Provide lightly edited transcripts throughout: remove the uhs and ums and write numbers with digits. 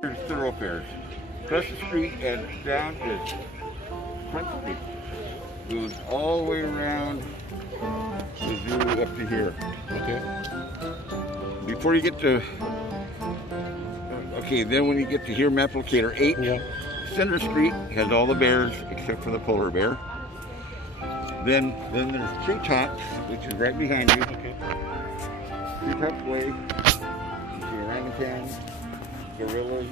There's thoroughfares. Across the street and down is Front Street. Goes all the way around the zoo up to here. Okay. Before you get to, okay, then when you get to here, map locator 8, Yeah. Center Street has all the bears except for the polar bear. Then there's Treetops, which is right behind you. Okay. Treetop Way, you see orangutans, gorillas,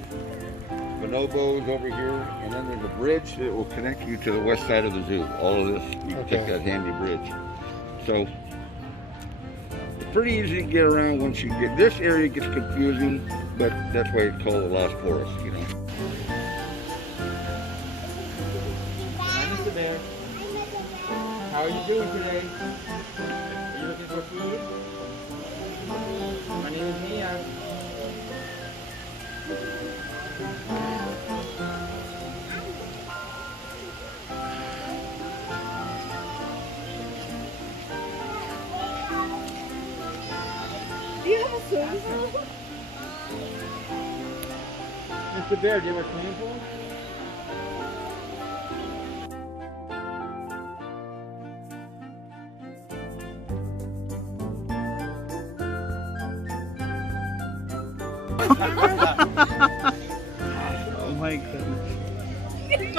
bonobos over here, and then there's a bridge that will connect you to the west side of the zoo. All of this, you can take that handy bridge. So, it's pretty easy to get around once you get, this area gets confusing, but that's why it's called the Lost Forest, you know. Hi, Mr. Bear. How are you doing today? Are you looking for food? My name is Mia. Do you have a swimming pool? Mr. Bear, do you have a swimming pool? Oh my goodness.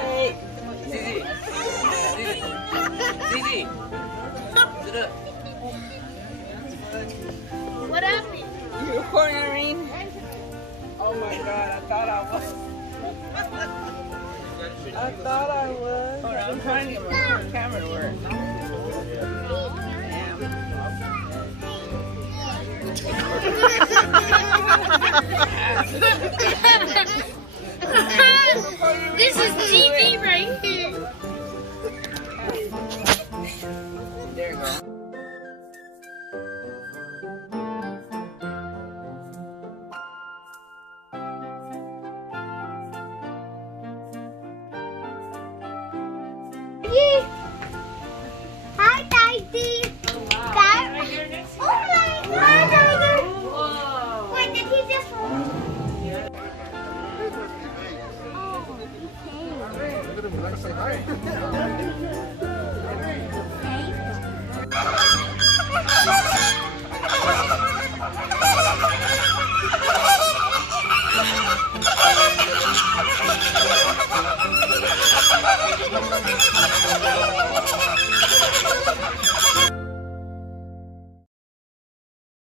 Hey, What happened? you cornering? Oh my god, I thought I was. I thought I was. Hold on, I'm trying to get my camera to work. This is TV